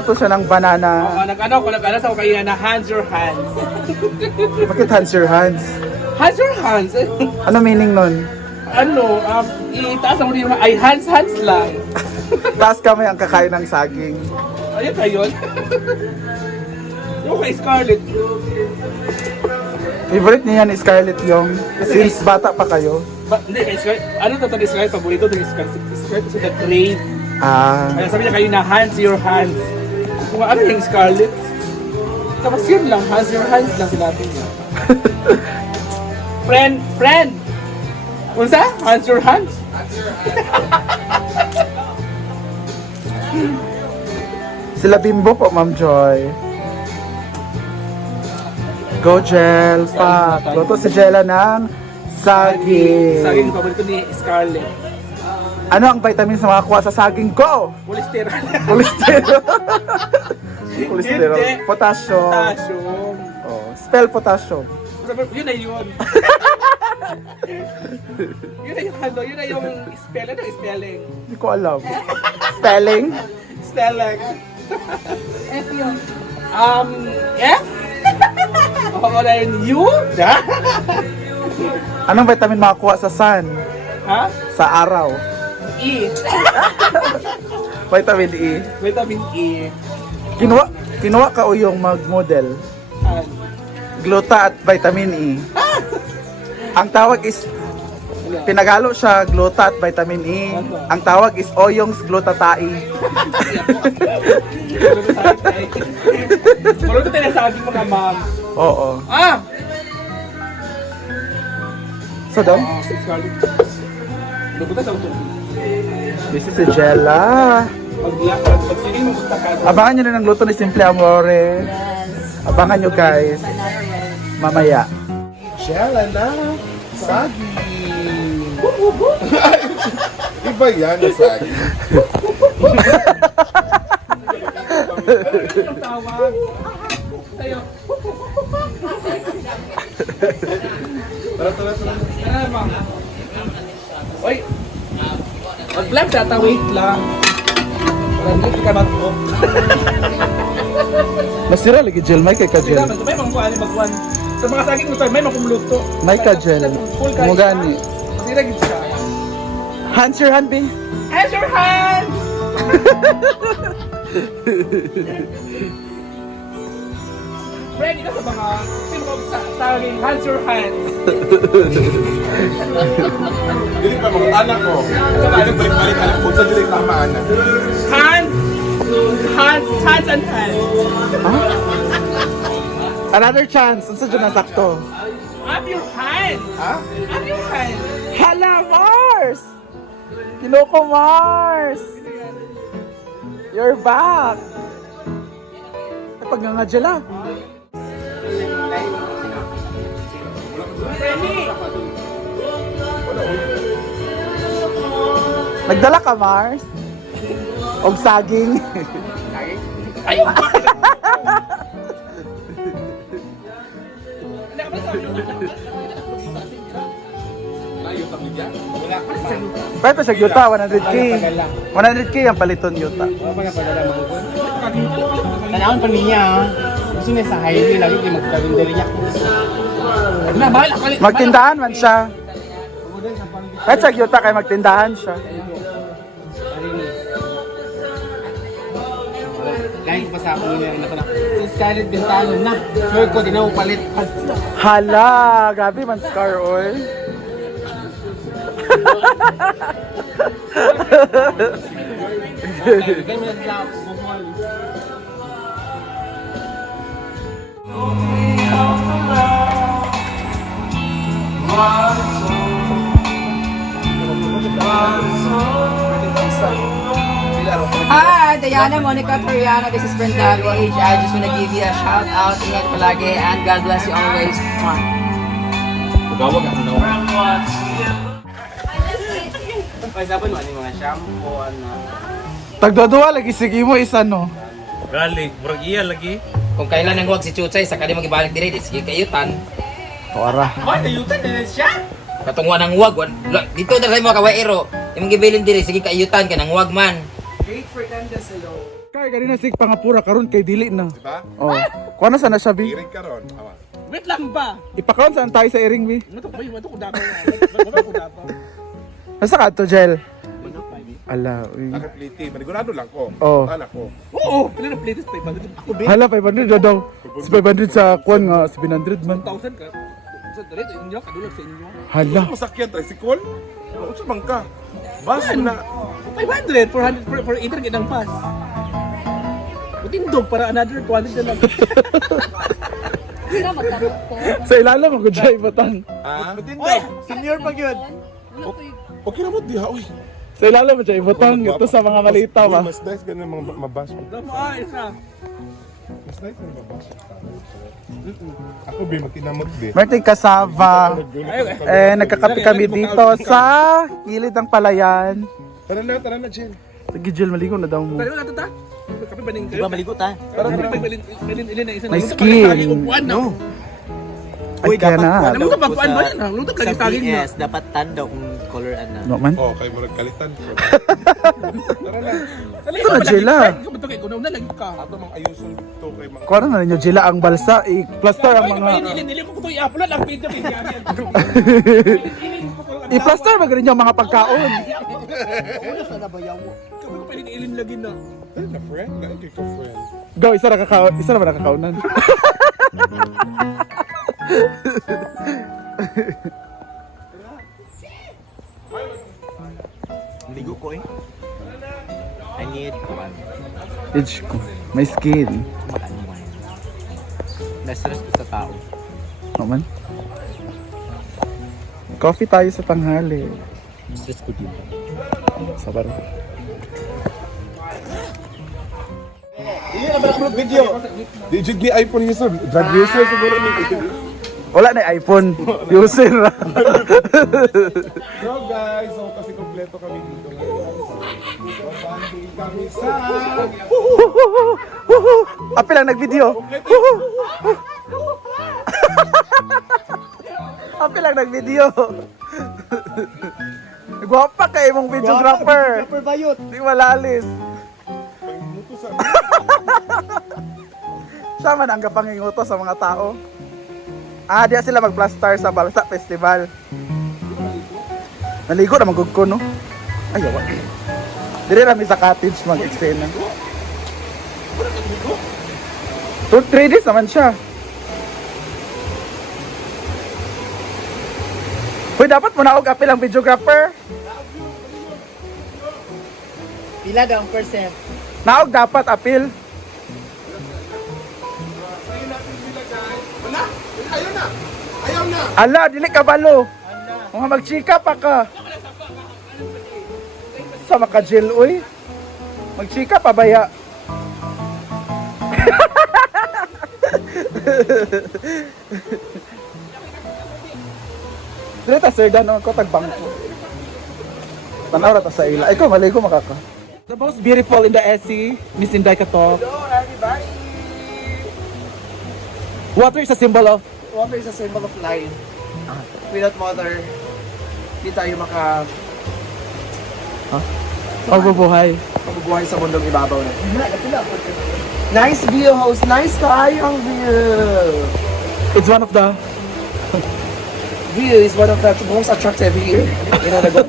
Ito siya ng banana. Nag-ano sa kaya na hands your hands. Bakit hands your hands? Hands your hands. Ano meaning nun? Itaas mo rin yung ay hands lang. Taas kami ang kakain ng saging. Ayun ayun. Yung kay Scarlett. Favorite niya yan, Scarlett yung since bata pa kayo. Hindi, kay Scarlett. Ano to ni Scarlett? Paborito to ni Scarlett. Scarlett is the crave. Kaya sabi niya kayo na hands your hands. Kung ano yung Scarlett? Tapos yun lang, hands your hands lang sila natin niya. Friend! Unsa? Hands your hands? Sila Bimbo po, Ma'am Joy. Go Gel Pack. Luto si Jella ng saging. Saging, paborito ni Scarlett. Ano ang vitamins na makakuha sa saging ko? Cholesterol. Cholesterol. Cholesterol. Hindi. Potassium. Potassium. Oh, spell potassium. Yun na yun. Yun na yung ano, yun na yung spelling. Ano yung spelling? Hindi ko alam. Spelling? Spelling. F yun. F? O na yun, U? Anong vitamin makakuha sa sun? Ha? Sa araw? E. Vitamin E. Vitamin E. Kinuha ka o yung mag-model? Gluta at vitamin E. Ang tawag is, pinagalo siya gluta at vitamin E. Ang tawag is oyong glutatai. Puro ito tayo nasabi mga ma'am. Oo. So daw? Lubutan sa utong. This is si Jella. Pag sige mo gusto ka. Abangan nyo na ng luto ni Simple Amore. Abangan nyo guys. Mamaya. Jella na sagi. Iba yan na sagi. Ang tawag. Tayo. Tara. Ano ma'am? Oy. Mag-vlog data, wait lang. Hindi ka mag-off. Nasira lagi gel, may kay ka Hindi gel. naman, may mga magwan. Sa mga saging mo may makumuluto. May ka gel. Mugani. Kasi lagi siya. Hands your hand, be. Hands your hands! Friend, ikaw sa mga sino ka saging, hands your hands. Dili pa mga anak ko. Dili balik-balik anak ko sa dili tamaan na. Hands and hands. Another chance. Unsa dyan nasakto? Up your hands. Ha? Up your hands. Hala, Mars! Kinoko Mars! You're back! Ay, pag nga gel ah. Nagdala ka, Mars? Og saging? Ayun! Pwede siya yuta, 100k. 100k ang paliton yuta. Tanahon pa niya, gusto niya sa highway, lagi kayo magkawindari niya. Magtindahan man siya. Pwede siya yuta kay magtindahan siya. Dahil pa sa ako niya rin ako na, si Scarlett Bintalo na, sure ko, di na mo palit. Hala, grabe man scar oil. Kaya mo lang sa bumol. Hi, Diana Monica Toriano. This is Brenda Age. I just want to give you a shout out. Ingat palagi and God bless you always. Bugawag ako na. Ay, sabi mo, ano yung mga shampoo, ano. Tagdodua lagi sige mo isa no. Gali, murag iya lagi. Kung kailan nang huwag si Chuchay, saka di mag-ibalik dire, sige kayutan. Ora. Nayutan na siya? Katungwa ng huwag. Dito na rin mga kawairo. Yung gibilin dire, sige kayutan ka ng huwag man. Great for them, just hello. Kaya ganina sig pangapura karon kay dili na. Diba? Oh. Kuha na sana siya bi. Irig ka ron. Awa. Wait lang ba? Ipakaon saan tayo sa iring bi. Matok ko dapat. Matok ko dapat. Nasa ka to gel. Ala, uy. Nakapliti. Manigurado lang ko. Oh. Tala ko. Oo, pila na plate is 500. Ako ba? Hala 500 na daw. Si 500 sa kuan nga 700 man. 1,000 ka. Sa dali inyo kadulag sa inyo. Hala. Masakyan, tricycle? Ano sa bangka? Bas na. 500 400 for either kitang pass. Matindog para another 200 na lang. Hindi na magtanong ko. Sa ilalim ako dyan batang. Ah? Oy, Senior pag yun. Wala ko yung Okay na mo, diha. Uy. Sa ilalim mo dyan batang. Ito sa mga malita ba. Mas nice ganun mga mabas. damo ay isa. Mas nice yung mabas. Ako ba, makinamot ba? Marting kasava. Nagkakape kami dito sa gilid ng palayan. Tara na, Jen. Sige Jill, maligo na daw mo. Tara na ta. Kape baling. Di ba maligo ta? Tara na balin ilin na isa. May skin. No. Ay, kaya na. Ano ba paan ba na? Luto Sa lagi tagin na. PS, dapat tanda kung color ana. No man? Oh, kayo mo nagkalitan ko. Tara na. Ito na, Jela. Ikaw ba to kay kuno na lagi ka. Ato mga ayuson to kay mga... Kuha na ninyo Jilla ang balsa. I-plaster ang mga... Ilin ko to i-upload ang video kay Diane. I-plaster ba rin yung mga pagkaon? Kamu ko pwede ilin lagi na. Ano na, friend? Ano kay ka, friend? Go, isa na ba nakakaunan? Maligo ko eh. I need one. Itch ko. May skin. Maano wine. Na-stress ko sa tao. No man? Coffee tayo sa tanghali. Stress ko din. Sabar. Iya na ba upload video? Digit ni iPhone user. Drug user siguro ni. Wala na iPhone. User. So guys, so kasi kompleto kami dito ngayon. Babanding kami sa... Apil lang nag-video. Apil lang nag-video. Gwapa kay mong videographer. Super bayot. Di malalis. Siya man ang kapanginguto sa mga tao. Diya sila mag-plaster sa Balsa Festival. Naligo na magug ko, no? Ay, yawa. Dire rami sa cottage mag-eksena. 3 days naman siya. Hoy, dapat mo naog apil ang videographer. Pila daw ang percent? Naog dapat apil. Ayaw na! Ala, dili ka balo. Mga magchika pa ka. Sa maka-jail, uy. Magchika pa baya. Dili ta sir, danon ko tagbangko. Tanaw ra ta sa ila. Ikaw, maligo makaka. The most beautiful in the SC, Miss Inday Katok. Hello everybody. Water is a symbol of... Water is a symbol of life. Without water, di tayo Pagbubuhay. mabubuhay sa mundong ibabaw na. Nice view, host. Nice tayo ang view. It's one of the... View is one of the most attractive here. Inanagot.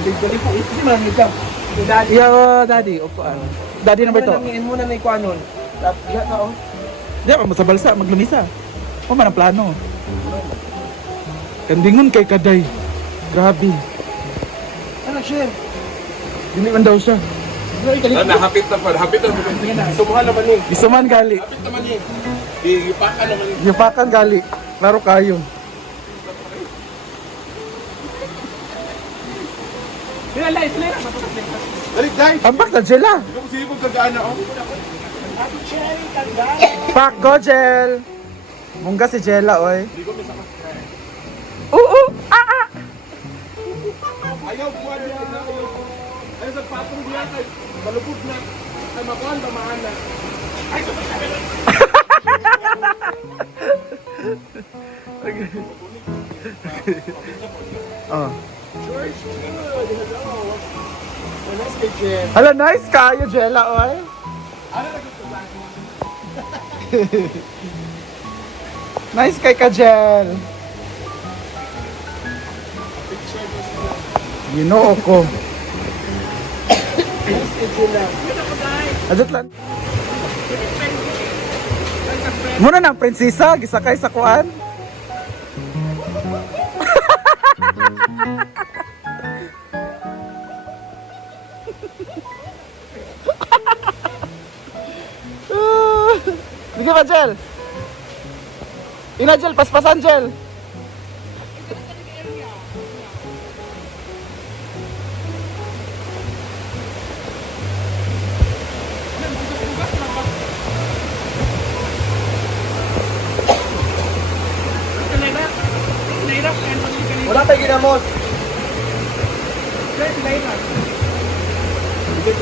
Galit po. Hindi malamig ka. Daddy. Yeah, daddy. Opo, daddy number 2. Nangiin muna na ikuanon. Diha ka oh. Di ba, sa balsa, maglumisa. O man ang plano. Kandingon kay Kaday. Grabe. Ano, share? Hindi man daw siya. Na, hapit na pa. Hapit na pa. Sumuhan naman eh. Isa man gali. Hapit naman eh. Ipakan naman eh. Yung pakan gali. Klaro kayo. Dali, guys! Ambak na Jela. Ikaw sige kung gagaan na, oh. Pak go, Jel. Mungga si Jela, oy. Oo! Ayaw, buwan niya. Ayaw sa patong diyan kay malupod na. Kay makuhan, tamaan na. Ay, sa Oh. Nice kay Jen. Hala, nice kayo, Jella, oy. Ano na gusto ba? Nice kay Kajel. Picture mo sila. Ginoo ko. Nice kay Jen lang. Adot lang. Muna ng prinsesa, gisakay sa kuan. Sige ba, Jel? Ina, Jel, paspasan, Jel. Wala tayo ginamos. Sige,